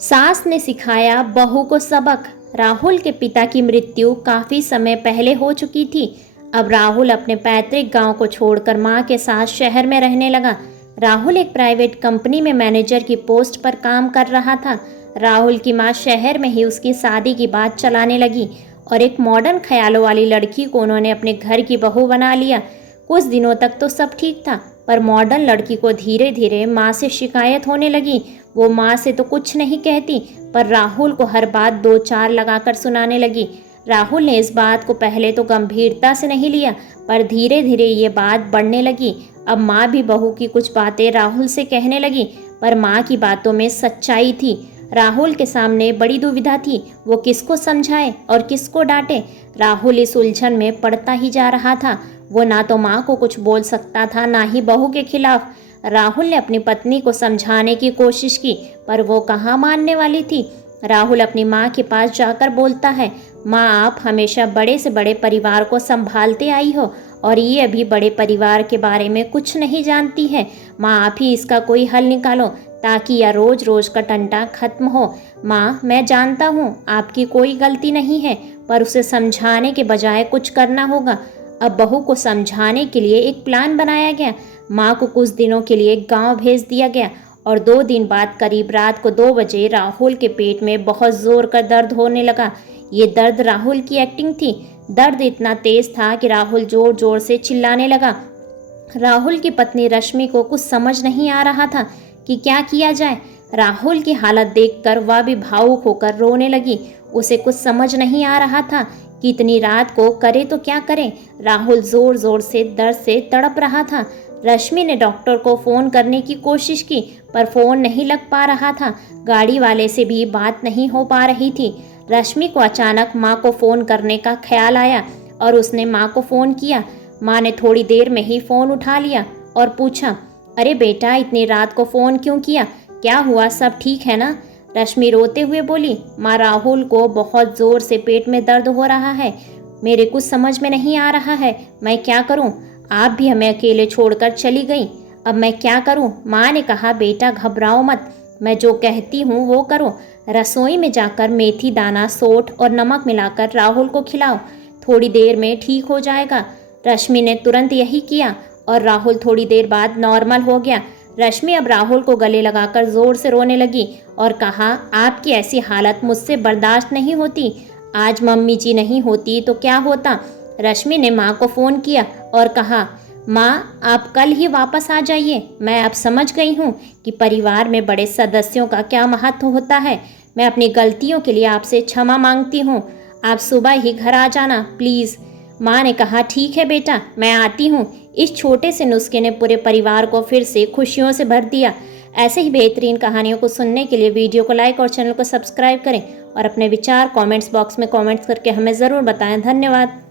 सास ने सिखाया बहू को सबक। राहुल के पिता की मृत्यु काफ़ी समय पहले हो चुकी थी। अब राहुल अपने पैतृक गांव को छोड़कर मां के साथ शहर में रहने लगा। राहुल एक प्राइवेट कंपनी में मैनेजर की पोस्ट पर काम कर रहा था। राहुल की मां शहर में ही उसकी शादी की बात चलाने लगी और एक मॉडर्न ख्यालों वाली लड़की को उन्होंने अपने घर की बहू बना लिया। कुछ दिनों तक तो सब ठीक था, पर मॉडर्न लड़की को धीरे धीरे माँ से शिकायत होने लगी। वो माँ से तो कुछ नहीं कहती, पर राहुल को हर बात दो चार लगाकर सुनाने लगी। राहुल ने इस बात को पहले तो गंभीरता से नहीं लिया, पर धीरे धीरे ये बात बढ़ने लगी। अब माँ भी बहू की कुछ बातें राहुल से कहने लगी, पर माँ की बातों में सच्चाई थी। राहुल के सामने बड़ी दुविधा थी, वो किसको समझाए और किसको डांटे। राहुल इस उलझन में पड़ता ही जा रहा था। वो ना तो माँ को कुछ बोल सकता था, ना ही बहू के खिलाफ। राहुल ने अपनी पत्नी को समझाने की कोशिश की, पर वो कहाँ मानने वाली थी। राहुल अपनी माँ के पास जाकर बोलता है, माँ आप हमेशा बड़े से बड़े परिवार को संभालते आई हो और ये अभी बड़े परिवार के बारे में कुछ नहीं जानती है। माँ आप ही इसका कोई हल निकालो ताकि यह रोज रोज का टंटा खत्म हो। माँ मैं जानता हूँ आपकी कोई गलती नहीं है, पर उसे समझाने के बजाय कुछ करना होगा। अब बहू को समझाने के लिए एक प्लान बनाया गया। माँ को कुछ दिनों के लिए गांव भेज दिया गया और 2 दिन बाद करीब रात को 2 बजे राहुल के पेट में बहुत जोर का दर्द होने लगा। ये दर्द राहुल की एक्टिंग थी। दर्द इतना तेज था कि राहुल जोर जोर से चिल्लाने लगा। राहुल की पत्नी रश्मि को कुछ समझ नहीं आ रहा था कि क्या किया जाए। राहुल की हालत देखकर वह भी भावुक होकर रोने लगी। उसे कुछ समझ नहीं आ रहा था कि इतनी रात को करे तो क्या करें। राहुल जोर जोर से दर्द से तड़प रहा था। रश्मि ने डॉक्टर को फ़ोन करने की कोशिश की, पर फ़ोन नहीं लग पा रहा था। गाड़ी वाले से भी बात नहीं हो पा रही थी। रश्मि को अचानक माँ को फ़ोन करने का ख्याल आया और उसने माँ को फ़ोन किया। माँ ने थोड़ी देर में ही फ़ोन उठा लिया और पूछा, अरे बेटा इतनी रात को फ़ोन क्यों किया, क्या हुआ, सब ठीक है ना? रश्मि रोते हुए बोली, माँ राहुल को बहुत ज़ोर से पेट में दर्द हो रहा है। मेरे कुछ समझ में नहीं आ रहा है, मैं क्या करूँ? आप भी हमें अकेले छोड़कर चली गई, अब मैं क्या करूँ? माँ ने कहा, बेटा घबराओ मत, मैं जो कहती हूँ वो करो। रसोई में जाकर मेथी दाना, सोंठ और नमक मिलाकर राहुल को खिलाओ, थोड़ी देर में ठीक हो जाएगा। रश्मि ने तुरंत यही किया और राहुल थोड़ी देर बाद नॉर्मल हो गया। रश्मि अब राहुल को गले लगाकर जोर से रोने लगी और कहा, आपकी ऐसी हालत मुझसे बर्दाश्त नहीं होती। आज मम्मी जी नहीं होती तो क्या होता? रश्मि ने माँ को फ़ोन किया और कहा, माँ आप कल ही वापस आ जाइए। मैं अब समझ गई हूँ कि परिवार में बड़े सदस्यों का क्या महत्व होता है। मैं अपनी गलतियों के लिए आपसे क्षमा मांगती हूँ। आप सुबह ही घर आ जाना प्लीज़। माँ ने कहा, ठीक है बेटा, मैं आती हूँ। इस छोटे से नुस्खे ने पूरे परिवार को फिर से खुशियों से भर दिया। ऐसे ही बेहतरीन कहानियों को सुनने के लिए वीडियो को लाइक और चैनल को सब्सक्राइब करें और अपने विचार कमेंट्स बॉक्स में कमेंट्स करके हमें ज़रूर बताएं। धन्यवाद।